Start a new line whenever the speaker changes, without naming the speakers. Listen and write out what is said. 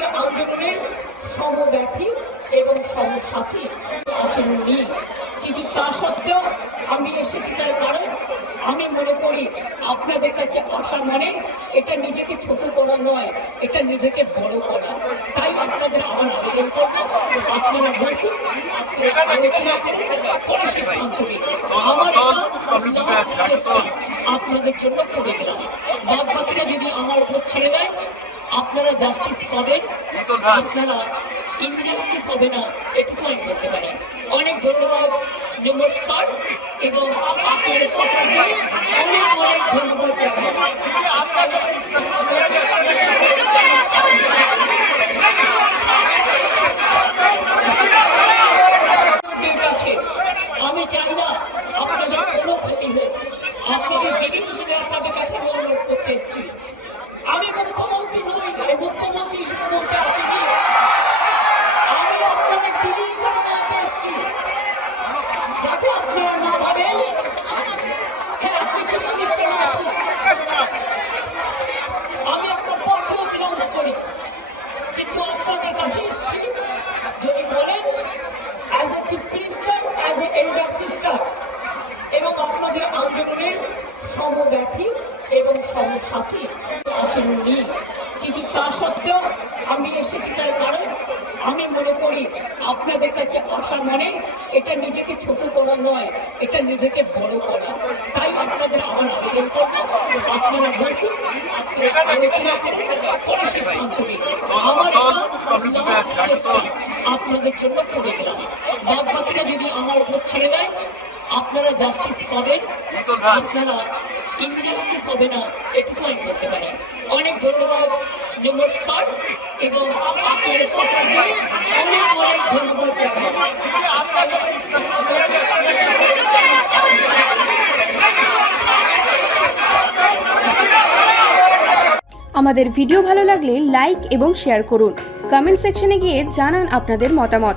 আপনাদের আন্দোলনের সমব্যথী এবং সমসাথী আসেননি কিন্তু তা সত্ত্বেও আমি এসেছি তার কারণ আমি মনে করি আপনাদের কাছে আসা মানে এটা নিজেকে ছোট করা নয়, এটা নিজেকে বড় করা। তাই আপনাদের আমার আবেদন আপনারা বসুন, আপনারা সিদ্ধান্ত আমার আপনাদের জন্য করে গেলাম বাদ বাকিটা যদি আমার উপর ছেড়ে দেয় আপনারা জাস্টিস পাবেন আপনারা ইনজাস্টিস হবে না এটুকু আমি বলতে পারি। অনেক ধন্যবাদ নমস্কার এবং আপনাদের সকলকে অনেক অনেক ধন্যবাদ জানাই। আমি চাই না আপনাদের কোনো ক্ষতি হোক। আপনাদের দিদি হিসেবে আপনাদের কাছে আমি অনুরোধ করতে এসেছি। সমব্যথী এবং সমসাথী আসেননি কিন্তু তা সত্ত্বেও আমি এসেছি তার কারণ আমি মনে করি আপনাদের কাছে আসা মানে এটা নিজেকে ছোট করা নয়, এটা নিজেকে বড় করা। তাই আপনাদের আমার আবেদন করব। আপনারা বসুন, আপনারা সিদ্ধান্ত আমার আপনাদের জন্য করে গেলাম বাদ বাকিটা যদি আমার উপর ছেড়ে দেয় আপনারা জাস্টিস পাবেন আপনারা ইনজাস্টিস হবে না এটুকু আমি বলতে পারি। অনেক ধন্যবাদ নমস্কার এবং আপনাদের সকলকে অনেক অনেক ধন্যবাদ
আমাদের ভিডিও ভালো লাগলে লাইক এবং শেয়ার করুন। কমেন্ট সেকশনে গিয়ে জানান আপনাদের মতামত।